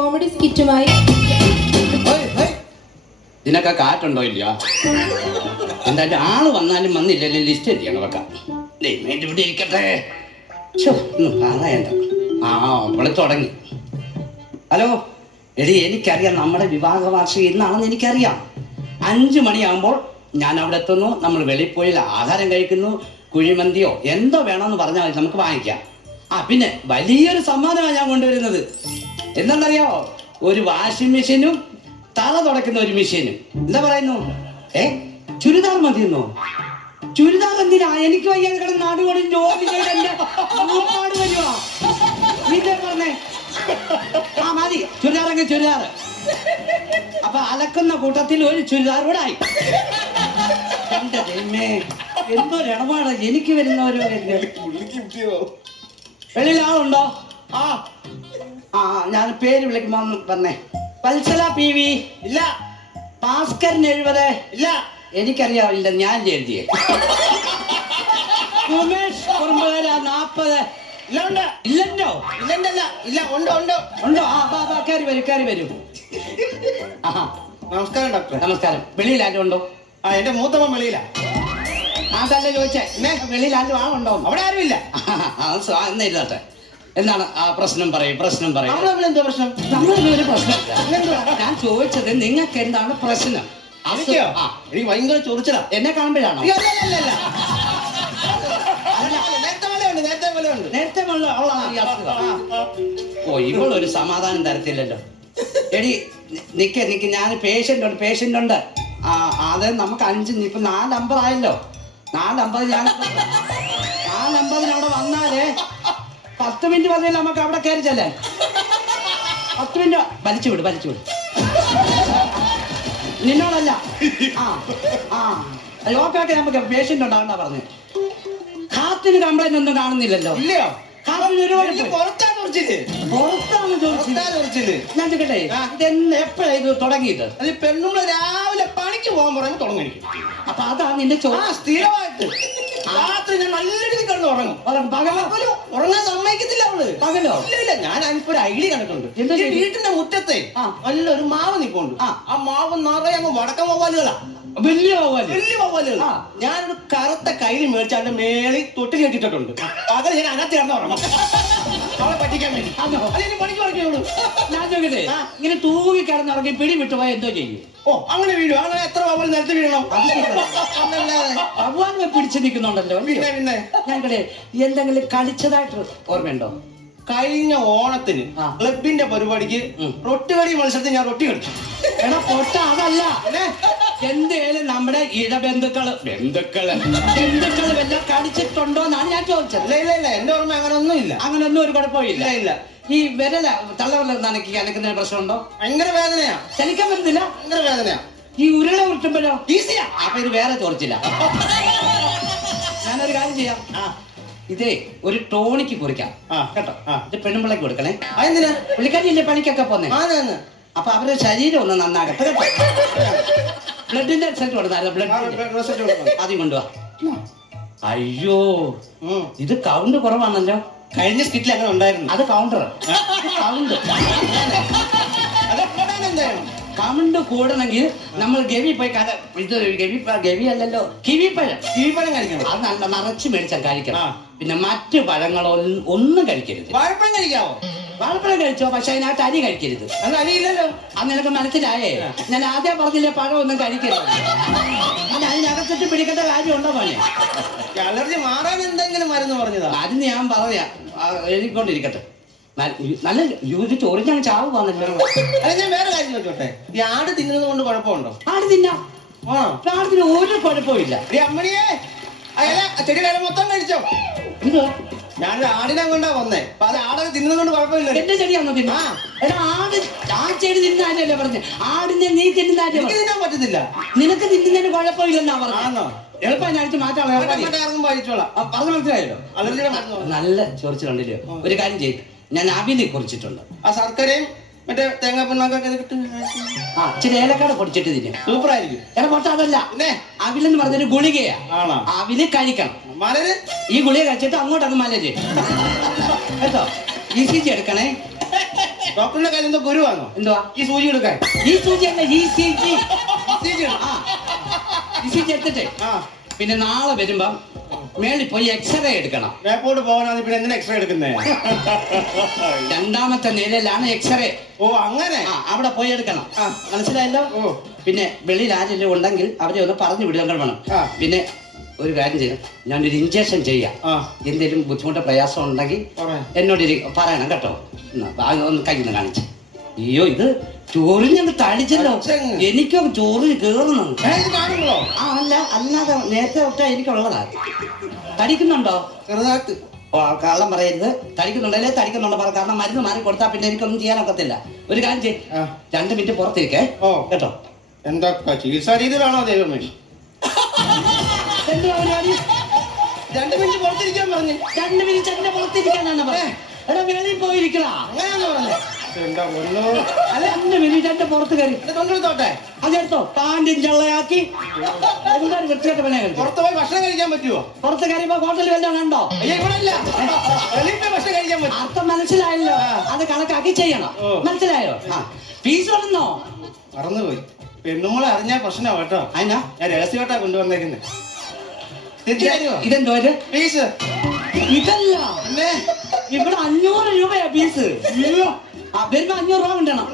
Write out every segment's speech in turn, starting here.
Comedy സ്കിറ്റുമായി ഇതിനൊക്കെ കാറ്റുണ്ടോ ഇല്ല? എന്തായാലും ആള് വന്നാലും വന്നില്ലല്ലോ ലിസ്റ്റ് ചെയ്യണം വെക്കാം. ഇവിടെ ഇരിക്കട്ടെ. ഒന്നും പറയണ്ട. അവള് തുടങ്ങി. ഹലോ എടി, എനിക്കറിയാം നമ്മുടെ വിവാഹ വാർഷികം ഇന്നാണെന്ന് എനിക്കറിയാം. 5 മണിയാകുമ്പോൾ ഞാൻ അവിടെ എത്തുന്നു. നമ്മൾ വെളിയിൽ പോയി ആഹാരം കഴിക്കുന്നു. കുഴിമന്തിയോ എന്തോ വേണമെന്ന് പറഞ്ഞാൽ മതി, നമുക്ക് വാങ്ങിക്കാം. പിന്നെ വലിയൊരു സമ്മാനമാണ് ഞാൻ കൊണ്ടുവരുന്നത്. എന്താണെന്നറിയാമോ? ഒരു വാഷിംഗ് മെഷീനും തല തുടയ്ക്കുന്ന ഒരു മെഷീനും. എന്താ പറയുന്നു? ചുരിദാർ മതിയെന്നോ? ചുരിദാർ എന്തിനാ? എനിക്ക് വയ്യാതെ കിടന്ന് നാടുകളിൽ ജോലി ചെയ്തെന്റെ മൂപ്പാട് വരുവാ. വീട്ടിൽ പറഞ്ഞേ മതി ചുരിദാറെങ്കിൽ ചുരിദാർ. അപ്പൊ അലക്കുന്ന കൂട്ടത്തിൽ ഒരു ചുരിദാർ കൂടെ ആയി. എന്റെ ദൈവമേ, എന്തൊരിടപാട് എനിക്ക് വരുന്ന ഓരോ. വെളിയിൽ ആളുണ്ടോ? ഞാൻ പേര് വിളിക്കുമ്പോ പറഞ്ഞേ. വത്സല PV ഇല്ല. ഭാസ്കരൻ 70 ഇല്ല. എനിക്കറിയാവില്ല, ഞാൻ എഴുതിയേ. ഉമേഷ് കുറുമ്പുകര 40 ഇല്ലല്ലോ. ഇല്ല ഉണ്ടോ? കയറി വരൂ. നമസ്കാരം ഡോക്ടർ. നമസ്കാരം. വെളിയിൽ ആരും ഉണ്ടോ? എന്റെ മൂത്തമ്മ വെളിയിലാ. അതല്ലേ ചോദിച്ചേ, വെളിയിൽ ആരും ആളുണ്ടോ? അവിടെ ആരുമില്ല. എന്നാ ഇരുന്നട്ടെ. എന്താണ് പ്രശ്നം പറയും? നമ്മളെന്തോ പ്രശ്നം? നമ്മളൊരു പ്രശ്നമില്ല. ഞാൻ ചോദിച്ചത് നിങ്ങൾക്ക് എന്താണ് പ്രശ്നം? എനിക്ക് ഭയങ്കര ചൊറിച്ചിലാ. എന്നെ കാണുമ്പോഴാണോ? നേരത്തെ ഇവളൊരു സമാധാനം തരത്തില്ലല്ലോ. എടി നിക്ക്, ഞാൻ പേഷ്യന്റ് ഉണ്ട്. അത് നമുക്ക് 5 ഇപ്പൊ 4 നമ്പർ ആയല്ലോ. 4 നമ്പർ ഞാൻ 4 നമ്പറിന് അവിടെ വന്നാലേ 10 മിനിറ്റ് പറഞ്ഞില്ല നമുക്ക് അവിടെ കയറി ചെല്ലേ. 10 മിനിറ്റ് വലിച്ചു വിട്. നിന്നോടല്ല. ഓക്കെ നമുക്ക് പേഷ്യന്റ് ഉണ്ടാവണ്ട പറഞ്ഞു. ഹാർട്ടിന് കംപ്ലൈന്റ് ഒന്നും കാണുന്നില്ലല്ലോ. ഇല്ലയോ? ഞാൻ ചോദിക്കട്ടെ, ഇതെന്ന് എപ്പോഴാ ഇത് തുടങ്ങിയത്? അത് പെണ്ണുങ്ങള് രാവിലെ പണിക്ക് പോകാൻ പറഞ്ഞു തുടങ്ങി. അപ്പൊ അതാണ് നിന്റെ സ്ഥിരമായിട്ട് രാത്രി ഞാൻ നല്ല രീതിയിൽ കിടന്ന് ഉറങ്ങും. പകലോ ഉറങ്ങാൻ സമ്മതിക്കത്തില്ല അവള്. പകലോ? ഇല്ല. ഞാൻ അതിപ്പോ ഒരു ഐഡിയ കണ്ടിട്ടുണ്ട്. വീട്ടിന്റെ മുറ്റത്തെ നല്ലൊരു മാവ് നിൽപ്പുണ്ട്. ആ മാവ് നിറയെ അങ്ങ് വടക്കം വവ്വാലുകളാ. വലിയ വവ്വാലുകൾ. ഞാനൊരു കറുത്ത കയ്യിൽ മേടിച്ച് അതിന്റെ മേളിൽ തൊട്ട് കേട്ടിട്ടുണ്ട്. പകൽ ഞാൻ അതിനകത്ത് കിടന്ന് ഉറങ്ങും, അവളെ പറ്റിക്കാൻ വേണ്ടി. അതിന് പണിക്ക് പറഞ്ഞോളൂ. ഞാൻ ചോദിക്കട്ടെ, ഇങ്ങനെ തൂങ്ങി കിടന്നുറങ്ങി പിടി വിട്ടുപോയാൽ എന്തോ ചെയ്യും? അങ്ങനെ വീഴും. അങ്ങനെ എത്ര വവ്വാൽ നിലത്ത് വീഴണം? വവ്വാൽ പിടിച്ചു നിൽക്കുന്നുണ്ടല്ലോ. പിന്നെ ഞാൻ എന്തെങ്കിലും കളിച്ചതായിട്ട് ഓർമ്മയുണ്ടോ? കഴിഞ്ഞ ഓണത്തിന് ക്ലബിന്റെ പരിപാടിക്ക് റൊട്ടുകടി മത്സരത്തിൽ ഞാൻ റൊട്ടി കളിച്ചു. പൊട്ട അതല്ല, എന്തേലും നമ്മുടെ ഇടബന്ധുക്കള് വല്ലതും കളിച്ചിട്ടുണ്ടോ എന്നാണ് ഞാൻ ചോദിച്ചത്. ഇല്ല എന്റെ ഓർമ്മ അങ്ങനൊന്നും ഒരു കുഴപ്പമില്ല. ഇല്ല. ഈ തള്ളവല്ല അനക്കുന്നതിന് പ്രശ്നമുണ്ടോ? ഭയങ്കര വേദനയാ. ചലിക്കാൻ പറ്റുന്നില്ല. ഭയങ്കര വേദനയാ. ഈ ഉരുള ഉരുട്ടുമ്പോഴോ? ഈസിയാ. അപ്പൊ ഇത് വേറെ ചോദിച്ചില്ല. ഞാനൊരു കാര്യം ചെയ്യാം. ഇതേ ഒരു ടോണിക്ക് കുറിക്കാം കേട്ടോ. ഇത് പെണ്ണുമ്പിള്ളക്ക് കൊടുക്കണേ. അതെന്തിനാ? പുള്ളിക്കാരില്ലേ പണിക്കൊക്കെ പോന്നെ. അപ്പൊ അവരുടെ ശരീരം ഒന്ന് നന്നാകട്ടെ. ബ്ലഡിന്റെ റിസൾട്ട് കൊടുത്താലോ? ബ്ലഡ് ആദ്യം കൊണ്ടുപോവാ. അയ്യോ, ഇത് കൗണ്ട് കുറവാണല്ലോ. കഴിഞ്ഞ സ്കിറ്റിൽ അങ്ങനെ ഉണ്ടായിരുന്നു. അത് കൗണ്ടർ. കൗണ്ട് കൂടണമെങ്കിൽ നമ്മൾ ഗവി പോയി ഗവി അല്ലല്ലോ, കിവിപ്പഴം കഴിക്കണം. അത് നല്ല നിറച്ച് മേടിച്ചാൽ കഴിക്കണം. പിന്നെ മറ്റു പഴങ്ങളൊന്നും കഴിക്കരുത്. വാഴപ്പഴം കഴിക്കാവോ? വാഴപ്പഴം കഴിച്ചോ, പക്ഷെ അതിനകത്ത് അരി കഴിക്കരുത്. അത് അരിയില്ലല്ലോ. അത് നിനക്ക് മനസ്സിലായേ? ഞാൻ ആദ്യം പറഞ്ഞില്ലേ പഴമൊന്നും കഴിക്കരുത്. അതിനകത്തിട്ട് പിടിക്കേണ്ട കാര്യമുണ്ടോ മോനെ? അലർജി മാറാൻ എന്തെങ്കിലും മരുന്ന് പറഞ്ഞതാ? മരുന്ന് ഞാൻ പറയാ, എഴുതിക്കൊണ്ടിരിക്കട്ടെ. നല്ല ചൊറിഞ്ഞാൽ ചാവ് വന്നല്ലോ. അത് ഞാൻ വേറെ കാര്യം നോക്കട്ടെ. ഈ ആട് തിന്നുന്നത് കൊണ്ട് കുഴപ്പമുണ്ടോ? ആട് തിന്നാം. ആടിന് ഒരു കുഴപ്പമില്ല. അമ്മണിയെ ചെടി വേറെ മൊത്തം കഴിച്ചോ? ഞാനൊരു ആടിനെ കൊണ്ടാ വന്നേ. അപ്പൊ അത് ആടൊക്കെ തിന്നുന്നത് കൊണ്ട് കുഴപ്പമില്ല. എന്റെ ചെടിയാണോ തിന്നാ? ആട് ആ ചെടി തിന്നാനല്ലേ പറഞ്ഞേ. ആടിനെ നീ തിന്നാൻ പറ്റത്തില്ല. നിനക്ക് തിന്നുന്നതിന് കുഴപ്പമില്ലെന്നാ പറഞ്ഞോ? എളുപ്പം ഞാൻ മാറ്റാം. മനസ്സിലായല്ലോ. അലർജിയുടെ നല്ല ചൊറിച്ചിലുണ്ടല്ലോ. ഒരു കാര്യം ചെയ്യും, ഞാൻ അവില് കുറിച്ചിട്ടുണ്ട്. ആ ശർക്കരയും മറ്റേ തേങ്ങാ പിണ്ണാക്കൊക്കെ ഇച്ചിരി ഏലക്കാട് പൊടിച്ചിട്ട് തിന്നും. സൂപ്പർ ആയിരിക്കും. പൊട്ട അതല്ല, അവിലെന്ന് പറഞ്ഞൊരു ഗുളികയാ. അവില് കഴിക്കണം. ഈ ഗുളിക കഴിച്ചിട്ട് അങ്ങോട്ടങ്ങ് മലര് കേട്ടോ. ECG എടുക്കണേ. ഡോക്ടറിന്റെ കാര്യം എന്തോ ഗുരുവാണോ? എന്തുവാ ഈ സൂചി എടുക്കാൻ. ഈ സൂചി അല്ല, ECG. ആ ECG എടുത്തിട്ട് പിന്നെ നാളെ വരുമ്പം മേളിൽ പോയി എക്സ്റേ എടുക്കണം. മേപ്പോട്ട് പോകാനാണ് പിന്നെ എന്തിനാ എക്സ്റേ എടുക്കുന്നേ? രണ്ടാമത്തെ നിലയിലാണ് എക്സ്റേ. ഓ അങ്ങനെ. അവിടെ പോയി എടുക്കണം. മനസ്സിലായല്ലോ? പിന്നെ വെളിയിൽ ആരെങ്കിലും ഉണ്ടെങ്കിൽ അവരെ ഒന്ന് പറഞ്ഞു വിടുക വേണം. പിന്നെ ഒരു കാര്യം ചെയ്യണം, ഞാനൊരു ഇഞ്ചക്ഷൻ ചെയ്യാം. എന്തെങ്കിലും ബുദ്ധിമുട്ടോ പ്രയാസം ഉണ്ടെങ്കിൽ എന്നോട് പറയണം കേട്ടോ. ഒന്ന് കയ്യിൽ നിന്ന് കാണിച്ചു. അയ്യോ ഇത് ചൊറിഞ്ഞത് തടിച്ചല്ലോ. എനിക്കോ ചൊറിഞ്ഞ് കേറുന്നു. അല്ല അല്ലാതെ നേരത്തെ തൊട്ടാ എനിക്കുള്ളതാ. തടിക്കുന്നുണ്ടോ? ചെറുതായിട്ട്. ഓ കള്ളം പറയരുത്. തടിക്കുന്നുണ്ടല്ലേ? തടിക്കുന്നുണ്ടോ പറ. കാരണം മരുന്ന് മാറി കൊടുത്താൽ പിന്നെ എനിക്കൊന്നും ചെയ്യാനൊക്കത്തില്ല. ഒരു കാര്യം ചെയ്യ്, 2 മിനിറ്റ് പുറത്തേക്കേ കേട്ടോ. എന്തൊക്കെ ചികിത്സാ രീതിയിലാണോ ദൈവമേ? 2 മിനിറ്റ് പുറത്തിരിക്കാൻ പറഞ്ഞു. 2 മിനിറ്റ് എന്നെ പുറത്തിരിക്കാനാണ് പറഞ്ഞത്. എടാ വെളിയിൽ പോയിരിക്കലാ. അങ്ങനെയാണോ പറഞ്ഞേ? അല്ല 2 മിനിറ്റ് എന്റെ പുറത്ത് കയറി തൊണ്ടെടുത്തോട്ടെ. അതെടുത്തോ. പാൻറ്റും ചള്ളയാക്കി എന്തൊരു വൃത്തിയായിട്ട് പണിയാ കളിക്കും. പുറത്ത് പോയി ഭക്ഷണം കഴിക്കാൻ പറ്റുമോ? പുറത്ത് കയറിയപ്പോ ഹോട്ടലിൽ വല്ലതും കണ്ടോ? ഇവിടെ അല്ല, ഭക്ഷണം കഴിക്കാൻ പറ്റും. അർത്ഥം മനസ്സിലായല്ലോ. അത് കണക്കാക്കി ചെയ്യണം. മനസ്സിലായോ? ഫീസ് വന്നോ? മറന്നുപോയി. പെണ്ണുങ്ങളെ അറിഞ്ഞാൽ പ്രശ്നമാ കേട്ടോ. അതിനാ ഞാൻ രഹസ്യമായിട്ടാ കൊണ്ടുവന്നേക്കുന്നത്. ഇതെന്തോ ഫീസ്? ഇതല്ല, ഇവിടെ 500 രൂപയാ ഫീസ്. വരുമ്പോ 500 രൂപ കൊണ്ടുവരണം.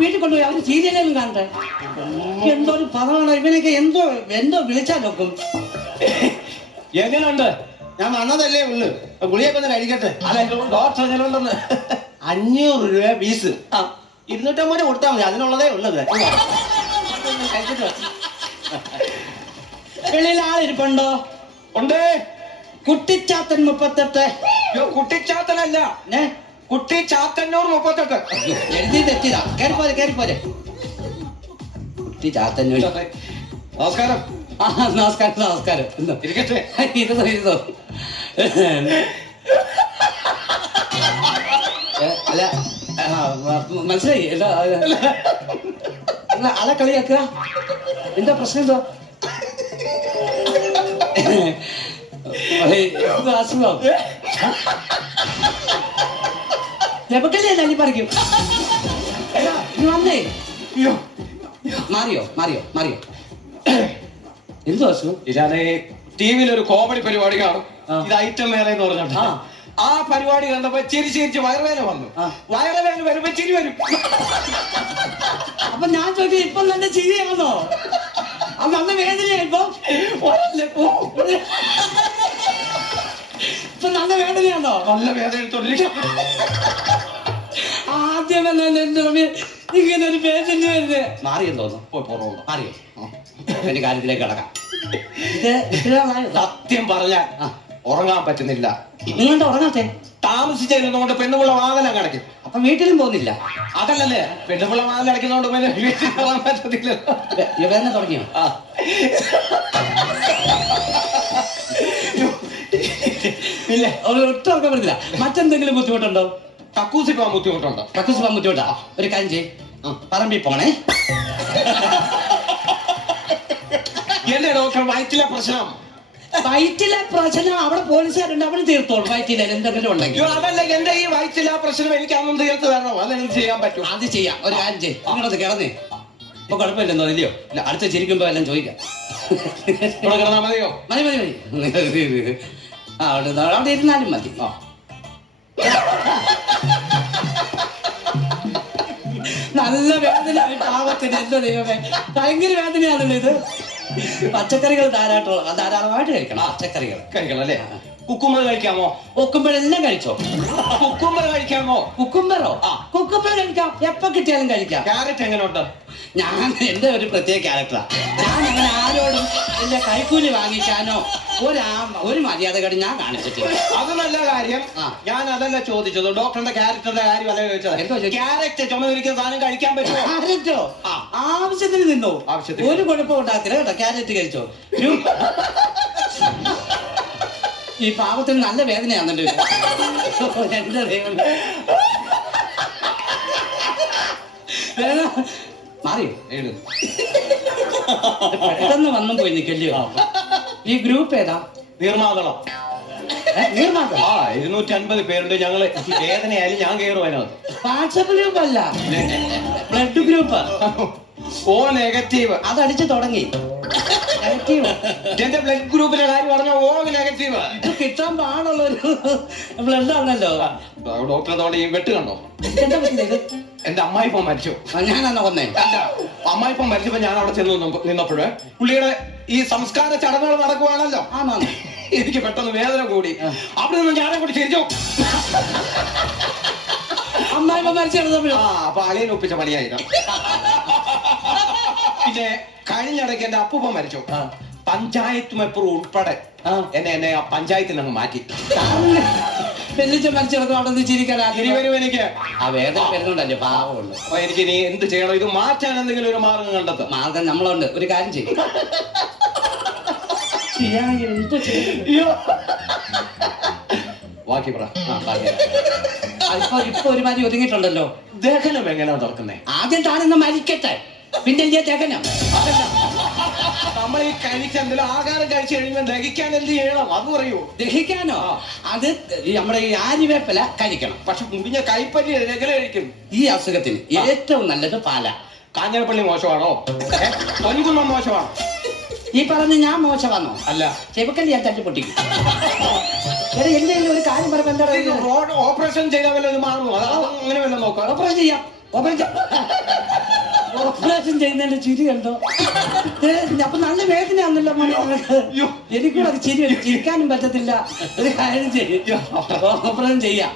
വീട്ടിൽ കൊണ്ടുപോയി അവര് സീരിയലും കാണട്ടെ. എന്തോ ഒരു പദമാണ് ഇവനൊക്കെ. എന്തോ വിളിച്ചാൽ നോക്കും. എങ്ങനെയുണ്ട്? ഞാൻ വന്നതല്ലേ ഉള്ളു. ഗുളിയൊക്കെ ഒന്ന് കഴിക്കട്ടെ. ഡോക്ടർ എങ്ങനെയുണ്ടെന്ന്. 500 രൂപ ഫീസ്. 250 കൊടുത്താൽ മതി. അതിനുള്ളതേ ഉള്ളത്. വെളിയിൽ ആളിരിപ്പുണ്ടോ? ഉണ്ട്. കുട്ടിച്ചാത്തൻ 38. കുട്ടിച്ചാത്തനല്ല, കുട്ടിച്ചാത്തന്നൂർ 38. എഴുതി തെറ്റിതാ. കയറിപ്പോരെ. കുട്ടിച്ചാത്തന്നൂർ. നമസ്കാരം. നമസ്കാരം. ഇരിക്കട്ടെ. ഇരുന്നോ. അല്ല മനസ്സിലായി. അല കളിയാക്കുക. എന്താ പ്രശ്നം? എന്തോ അസുഖം എപ്പക്കല്ലേ തല്ലി പറിക്കും. വന്നേ. മാറിയോ എന്തോ അസുഖം? ഇതാണ് ടിവിയിൽ ഒരു കോമഡി പരിപാടി കാണും. ഇത് ഐറ്റം വേറെ എന്ന് പറഞ്ഞോട്ടെ. ആ പരിപാടി കണ്ടപ്പോ ചിരിച്ച് വയറുവേദന വന്നു. വയറുവേദന വരുമ്പോ ചിരി വരും. അപ്പൊ ഞാൻ ചോദിക്കും, ഇപ്പൊ നല്ല ചിരിയാണോ? അത് നല്ല വേദനയായിപ്പോ. ഇപ്പൊ നല്ല വേദനയാണോ? നല്ല വേദന എടുത്തോണ്ടിരിക്കും. ആദ്യം ഇങ്ങനെ ഒരു പേഷ്യന്റ് വരുന്നത്. മാറിയെന്ന് തോന്നുന്നു. മാറിയോ? എന്റെ കാര്യത്തിലേക്ക് കിടക്കാം. സത്യം പറഞ്ഞാൽ ഉറങ്ങാൻ പറ്റുന്നില്ല. നിങ്ങളുടെ ഉറങ്ങാത്തെ? താമസിച്ചിരുന്നോണ്ട് പെണ്ണുപിള്ള വാതില കിടക്കും. അപ്പൊ വീട്ടിലും പോകുന്നില്ല? അതല്ലേ, പെണ്ണുപിള്ള വാതിൽ അടയ്ക്കുന്നോണ്ട് പിന്നെ വീട്ടിൽ പോകാൻ പറ്റത്തില്ല. വേദന തുടങ്ങിയോ? ഇല്ല, ഒട്ടും ഉറക്കാൻ പറ്റില്ല. മറ്റെന്തെങ്കിലും ബുദ്ധിമുട്ടുണ്ടോ? കക്കൂസി പോകാൻ ബുദ്ധിമുട്ടുണ്ടോ? കക്കൂസി പോകാൻ ബുദ്ധിമുട്ടാ? ഒരു കാര്യം ചെയ്യ്, പറമ്പിൽ പോണേ. എന്റെ ഡോക്ടർ വയറ്റിലെ പ്രശ്നം. വയറ്റിലെ പ്രശ്നം അവിടെ പോലീസുകാരുണ്ട്, അവിടെ തീർത്തോളൂ. വയറ്റിലെ എന്തെങ്കിലും ഉണ്ടെങ്കിൽ. അതല്ല, എന്റെ ഈ വയറ്റിലെ പ്രശ്നം എനിക്ക് അതൊന്നും തീർത്ത് തരണോ? അതെനിക്ക് ചെയ്യാൻ പറ്റും. അത് ചെയ്യാം. ഒരു കാര്യം ചെയ്യ്, അങ്ങോട്ട് കിടന്നേ. ഇപ്പൊ കുഴപ്പമില്ലെന്നോ? ഇല്ലയോ? ഇല്ല, അടുത്ത് ചിരിക്കുമ്പോ എല്ലാം ചോദിക്കാം. കിടന്നാ മതിയോ? മതി. അവിടെ ഇരുന്നാലും മതി. നല്ല വേദന. പാവത്തിന് എന്താ ദൈവമേ, ഭയങ്കര വേദനയാണല്ലോ ഇത്. പച്ചക്കറികൾ ധാരാളമായിട്ട് കഴിക്കണം. പച്ചക്കറികൾ കഴിക്കണം അല്ലേ? കുക്കുമ്പർ കഴിക്കാമോ? കുക്കുമ്പറെല്ലാം കഴിച്ചോ? കുക്കുമ്പർ കഴിക്കാമോ? കുക്കുമ്പറോ? കുക്കുമ്പർ കഴിക്കാം, എപ്പോ കിട്ടിയാലും കഴിക്കാം. ക്യാരറ്റ് എങ്ങനെയുണ്ട്? ഞാൻ എന്റെ ഒരു പ്രത്യേക ക്യാരക്ടറാ. ഞാൻ അങ്ങനെ ആരോടും എന്റെ കൈക്കൂലി വാങ്ങിക്കാനോ ഒരു മര്യാദകേട് ഞാൻ കാണിച്ചിട്ടില്ല. അത് നല്ല കാര്യം. ഞാൻ അതല്ല ചോദിച്ചത്, ഡോക്ടറിന്റെ ക്യാരക്ടറിന്റെ കാര്യം അല്ല ചോദിച്ചത്. എന്തോ ക്യാരറ്റ് ചുമന്നിരിക്കുന്ന സാധനം കഴിക്കാൻ പറ്റുമോ? ക്യാരറ്റോ? ആവശ്യത്തിന് നിന്നോ, ഒരു കുഴപ്പം ഉണ്ടാക്കില്ല കേട്ടോ. ക്യാരറ്റ് കഴിച്ചോ? ഈ പാവത്തിന് നല്ല വേദനയാണല്ലോ. എന്റെ ദൈവം, മാറിയോ? പെട്ടെന്ന് വന്നും പോയി നിൽക്കല്ലയോ? ഈ ഗ്രൂപ്പ് ഏതാ? നീർമാതളം. നീർമാസം ആ 250 പേരുണ്ട് ഞങ്ങള്. വേദനയായാലും ഞാൻ കയറും അതിനകത്ത്. വാട്സപ്പ് ഗ്രൂപ്പ് അല്ല, ബ്ലഡ് ഗ്രൂപ്പ്. O negative. അതടിച്ചു തുടങ്ങി. നെഗറ്റീവ്. എന്റെ ബ്ലഡ് ഗ്രൂപ്പിന്റെ കാര്യം പറഞ്ഞ ഓ നെഗറ്റീവ്. ഇത് കിട്ടാൻ പാടുള്ള ഒരു ബ്ലഡ് ആണല്ലോ. ഡോക്ടറെ തോടെ ഈ വെട്ട് കണ്ടോ? എന്താ പറ്റിയത്? എന്റെ അമ്മായിപ്പം മരിച്ചു. ഞാനാണോ കൊന്നേ? അല്ല, അമ്മായിപ്പം മരിച്ചപ്പോ ഞാൻ അവിടെ ചെന്ന് നിന്നപ്പോഴേ പുള്ളിയുടെ ഈ സംസ്കാര ചടങ്ങുകൾ നടക്കുവാണല്ലോ. ആണോ? എനിക്ക് പെട്ടെന്ന് വേദന കൂടി. അവിടെ നിന്ന് ഞാനെ കൂടി ചിരിച്ചു. അമ്മായിപ്പം മരിച്ചെടുത്തപ്പോഴോ? ആ അപ്പൊ അളിയൻ ഒപ്പിച്ച പണിയായിരുന്നു. പിന്നെ കഴിഞ്ഞിടയ്ക്ക് എന്റെ അപ്പൂപ്പൻ മരിച്ചു. പഞ്ചായത്ത് മെമ്പർ ഉൾപ്പെടെ എന്നെ ആ പഞ്ചായത്തിൽ നിന്ന് മാറ്റി. വെല്ലിച്ച മരിച്ചെടുക്കും അവിടെ നിന്ന് ചിരിക്കാൻ വരും എനിക്ക്. ആ വേദന വരുന്നുണ്ടല്ലേ, പാവമുണ്ട്. അപ്പൊ എനിക്ക് ഇനി എന്ത് ചെയ്യണം? ഇത് മാറ്റാൻ എന്തെങ്കിലും ഒരു മാർഗം കണ്ടെത്തും. മാർഗം നമ്മളുണ്ട്. ഒരു കാര്യം ചെയ്യും. എന്ത് ചെയ്യും? ബാക്കി പറ. ഇപ്പൊ ഒരുമാതിരി ഒതുങ്ങിയിട്ടുണ്ടല്ലോ. ദഹനം എങ്ങനെയാ തുറക്കുന്നേ? ആദ്യം താനൊന്ന് മരിക്കട്ടെ, പിന്നെ ദഹനം. നമ്മൾ ഈ കഴിച്ച എന്തെങ്കിലും ആഹാരം കഴിച്ചു കഴിയുമ്പോൾ ദഹിക്കാൻ എന്ത് ചെയ്യണം അത് പറയൂ. ദഹിക്കാനോ? അത് നമ്മുടെ ഈ ആര്യവേപ്പില കഴിക്കണം. പക്ഷെ മുടിഞ്ഞ കൈപ്പല്ലി എങ്ങനെ കഴിക്കും? ഈ അസുഖത്തിന് ഏറ്റവും നല്ലത് പാല. കാഞ്ഞിരപ്പള്ളി മോശമാണോ? പൊൻകുന്നം മോശമാണോ? ഈ പറഞ്ഞ ഞാൻ മോശമാണോ? അല്ല, ചെവുക്കല്ലി ഞാൻ തട്ടി പൊട്ടിക്കും. എന്തെങ്കിലും ഒരു കാര്യം പറയുമ്പോ എന്താ, റോഡ് ഓപ്പറേഷൻ ചെയ്താൽ വല്ലതും മാറുമോ? അങ്ങനെ വല്ലതും നോക്കാം. ഓപ്പറേഷൻ ചെയ്യാം. ഓപ്പറേഷൻ ചെയ്യുന്നതിന്റെ ചിരി കണ്ടോ? അപ്പൊ നല്ല വേദനയാണല്ലോ മോനെ. എനിക്കും അത് ചിരിക്കാനും പറ്റത്തില്ല. ഒരു കാര്യം ചെയ്യും, ഓപ്പറേഷൻ ചെയ്യാം.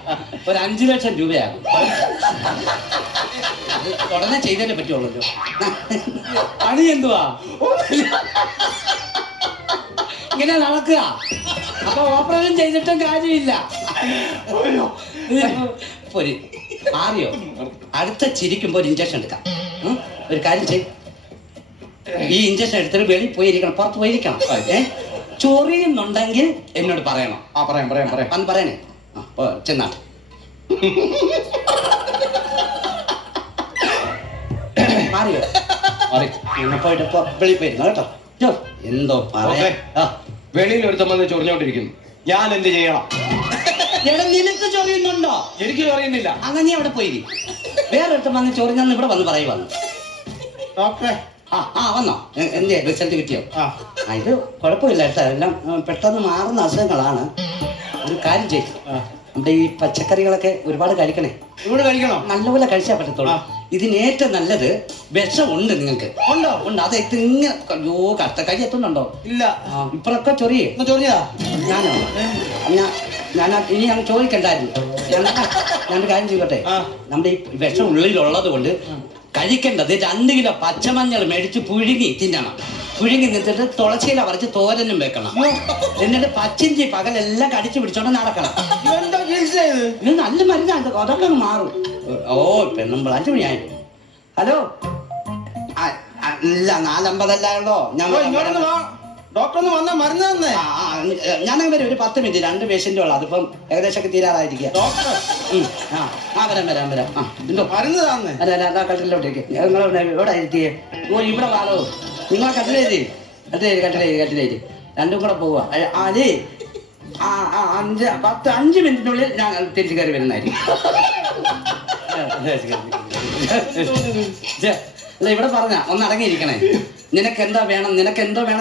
ഒരു 5 ലക്ഷം രൂപയാകും. ഉടനെ ചെയ്തേ പറ്റുള്ളൂ. പണി എന്തുവാ? ഇങ്ങനെ നടക്കുക. അപ്പൊ ഓപ്പറേഷൻ ചെയ്തിട്ടും കാര്യമില്ല. മാറിയോ? അടുത്ത ചിരിക്കുമ്പോ ഒരു ഇഞ്ചക്ഷൻ എടുക്കാം. ഒരു കാര്യം ചെയ്യും, ഈ ഇഞ്ചക്ഷൻ എടുത്തിട്ട് വെളിയിൽ പോയിരിക്കണം, പുറത്ത് പോയിരിക്കണം. ചൊറിയുന്നുണ്ടെങ്കിൽ എന്നോട് പറയണം. വന്ന് പറയണേ. ചെന്നാട്ടെ. മാറിയോ? പോയിട്ട് വെളിയിൽ പോയിരുന്നു കേട്ടോ. എന്തോ പറയാ. വെളിയിൽ ഒരുത്തം വന്ന് ചൊറിഞ്ഞോണ്ടിരിക്കുന്നു. ഞാൻ എന്ത് ചെയ്യണം? നിനക്ക് ചൊറിയുന്നുണ്ടോ? എനിക്ക് ചൊറിയുന്നില്ല. അങ്ങനെ നീ അവിടെ പോയി. വേറൊരുത്തം വന്ന് ചൊറിഞ്ഞെന്ന് ഇവിടെ വന്ന് പറയുവാന്ന്. ഡോക്ടറെ വന്നോ? എന്തേ റിസൾട്ട് കിട്ടിയോ? ഇത് കുഴപ്പമില്ല കേട്ടോ, എല്ലാം പെട്ടെന്ന് മാറുന്ന അസുഖങ്ങളാണ്. ഒരു കാര്യം ചെയ്യും, നമ്മുടെ ഈ പച്ചക്കറികളൊക്കെ ഒരുപാട് കഴിക്കണേ. ഇവിടെ കഴിക്കണോ? നല്ലപോലെ കഴിച്ചാൽ പറ്റത്തുള്ളൂ. ഇതിന് ഏറ്റവും നല്ലത് വിഷമുണ്ട്. നിങ്ങൾക്ക് ഉണ്ടോ? ഉണ്ട്. അത് ഇങ്ങനെ അയ്യോ കഷ്ട കഴി എത്തുന്നുണ്ടോ? ഇല്ല. ഇപ്പഴൊക്കെ ചൊറിയാ. ഞാനോ? ഞാൻ ഇനി ഞാൻ ചോദിക്കണ്ടായിരുന്നു. ഞാനൊരു കാര്യം ചെയ്യട്ടെ. നമ്മുടെ ഈ വിഷം ഉള്ളിലുള്ളത് കൊണ്ട് കഴിക്കേണ്ടത് 2 കിലോ പച്ചമഞ്ഞൾ മേടിച്ച് പുഴുങ്ങി തിന്നണം. പുഴുങ്ങി നിന്നിട്ട് തുളസിയില പറിച്ച് തോരനും വെക്കണം. എന്നിട്ട് പച്ചിഞ്ചി പകലെല്ലാം കടിച്ചു പിടിച്ചോണ്ട് നടക്കണം. ഇത് നല്ല മരുന്നാണ്. അതൊക്കെ മാറും. ഓ പെണ്ണുമ്പോൾ 5 മണിയായി. ഹലോ, ഇല്ല 4:50 ഞാൻ ഡോക്ടറൊന്ന് വന്നാ മരുന്ന് തന്നെ. ഞാനങ്ങനെ വരും. ഒരു 10 മിനിറ്റ്. 2 പേഷ്യന്റേ ഉള്ളു. അതിപ്പം ഏകദേശം തീരാറായിരിക്കുക. വരാം. എന്തോ മരുന്ന് തന്നെ. അല്ല കട്ടിലോട്ടേക്ക് എവിടെ ഇരുത്തിയേ? ഓ ഇവിടെ വാടോ. നിങ്ങൾ കട്ടിലേരി 2 കൂടെ പോവാ. അതെ 5 മിനിറ്റിനുള്ളിൽ ഞാൻ തിരിച്ചു കയറി വരുന്നതായിരിക്കും. അല്ല ഇവിടെ പറഞ്ഞ ഒന്ന് അടങ്ങിയിരിക്കണേ. നിനക്കെന്തോ വേണം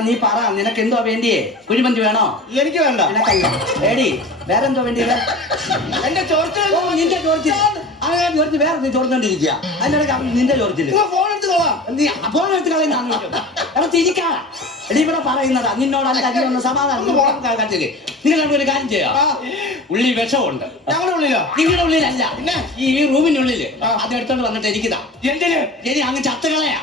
നീ പറ. നിനക്കെന്തോ വേണ്ടിയേ? കുഴിമന്തി വേണോ? എനിക്ക് വേണ്ട. നിനക്കല്ല വേടി. വേറെന്തോ വേണ്ടിയത്? എന്റെ ചോർച്ച. നിന്റെ ചോർച്ചിൽ അങ്ങനെ ചോദിച്ച് വേറെ നീ ചോർന്നോണ്ടിരിക്കുക. അതിനിടയ്ക്ക് നിന്റെ ചോർച്ചില് ഫോൺ എടുത്ത് കളാം. നീ ഫോൺ എടുത്ത് കളയുന്ന എടാ തിരിക്കാ. എടി ഇവിടെ പറയുന്നതാ നിന്നോടല്ല. അടിയൊന്ന് സമാധാനം കട്ടില്. നിങ്ങൾ ഒരു കാര്യം ചെയ്യാം. ഉള്ളി വിഷമുണ്ട്. ഞങ്ങളുടെ ഉള്ളിലോ? നിങ്ങളുടെ ഉള്ളിലല്ല, പിന്നെ ഈ റൂമിനുള്ളില്. അതെടുത്തോണ്ട് വന്നിട്ട് ഇരിക്കുന്നതാ. എന്തിന്? ഇനി അങ്ങ് ചത്തുകളയാ.